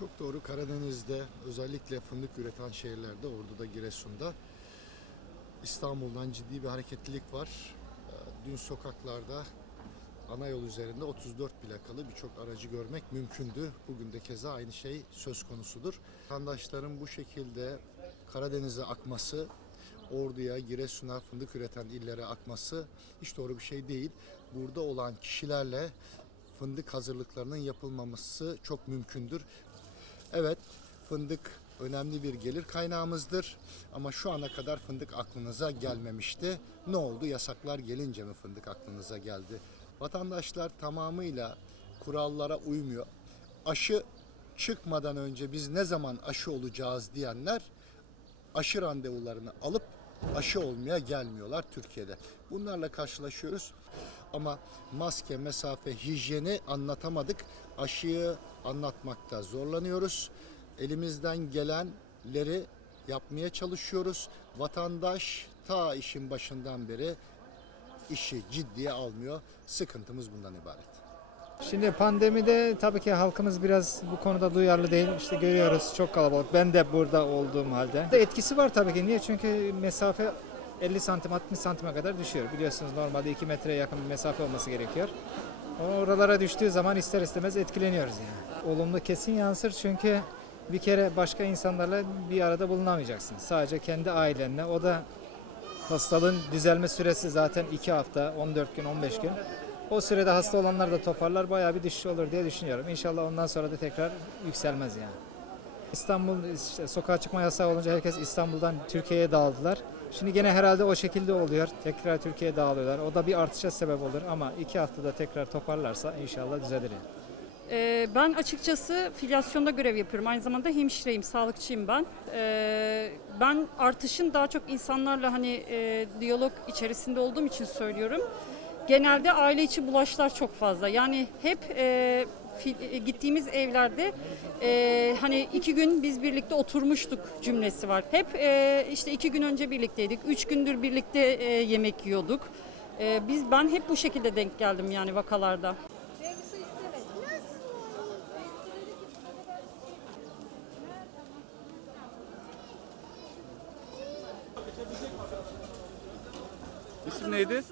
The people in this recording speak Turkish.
Çok doğru Karadeniz'de özellikle fındık üreten şehirlerde Ordu'da Giresun'da İstanbul'dan ciddi bir hareketlilik var. Ee, Dün sokaklarda ana yol üzerinde 34 plakalı birçok aracı görmek mümkündü. Bugün de keza aynı şey söz konusudur. Vatandaşların bu şekilde Karadeniz'e akması, Ordu'ya, Giresun'a, fındık üreten illere akması hiç doğru bir şey değil. Burada olan kişilerle fındık hazırlıklarının yapılmaması çok mümkündür. Evet, fındık önemli bir gelir kaynağımızdır ama şu ana kadar fındık aklınıza gelmemişti. Ne oldu? Yasaklar gelince mi fındık aklınıza geldi? Vatandaşlar tamamıyla kurallara uymuyor. Aşı çıkmadan önce biz ne zaman aşı olacağız diyenler aşı randevularını alıp aşı olmaya gelmiyorlar Türkiye'de. Bunlarla karşılaşıyoruz. Ama maske, mesafe, hijyeni anlatamadık. Aşıyı anlatmakta zorlanıyoruz. Elimizden gelenleri yapmaya çalışıyoruz. Vatandaş ta işin başından beri işi ciddiye almıyor. Sıkıntımız bundan ibaret. Şimdi pandemide tabii ki halkımız biraz bu konuda duyarlı değil. İşte görüyoruz çok kalabalık. Ben de burada olduğum halde. Etkisi var tabii ki. Niye? Çünkü mesafe 50 santim 60 santime kadar düşüyor. Biliyorsunuz normalde 2 metreye yakın bir mesafe olması gerekiyor. Oralara düştüğü zaman ister istemez etkileniyoruz yani. Olumlu kesin yansır çünkü bir kere başka insanlarla bir arada bulunamayacaksın. Sadece kendi ailenle. O da hastalığın düzelme süresi zaten 2 hafta, 14 gün, 15 gün. O sürede hasta olanlar da toparlar bayağı bir düşüş olur diye düşünüyorum. İnşallah ondan sonra da tekrar yükselmez yani. İstanbul işte sokağa çıkma yasağı olunca herkes İstanbul'dan Türkiye'ye dağıldılar. Şimdi gene herhalde o şekilde oluyor. Tekrar Türkiye'ye dağılıyorlar. O da bir artışa sebep olur ama iki haftada tekrar toparlarsa inşallah düzelir. Ee, Ben açıkçası filyasyonda görev yapıyorum. Aynı zamanda hemşireyim, sağlıkçıyım ben. Ee, Ben artışın daha çok insanlarla hani e, diyalog içerisinde olduğum için söylüyorum. Genelde aile içi bulaşlar çok fazla. Yani hep e, gittiğimiz evlerde e, hani iki gün biz birlikte oturmuştuk cümlesi var. Hep e, işte iki gün önce birlikteydik, üç gündür birlikte e, yemek yiyorduk. E, Biz ben hep bu şekilde denk geldim yani vakalarda. İsim neydi?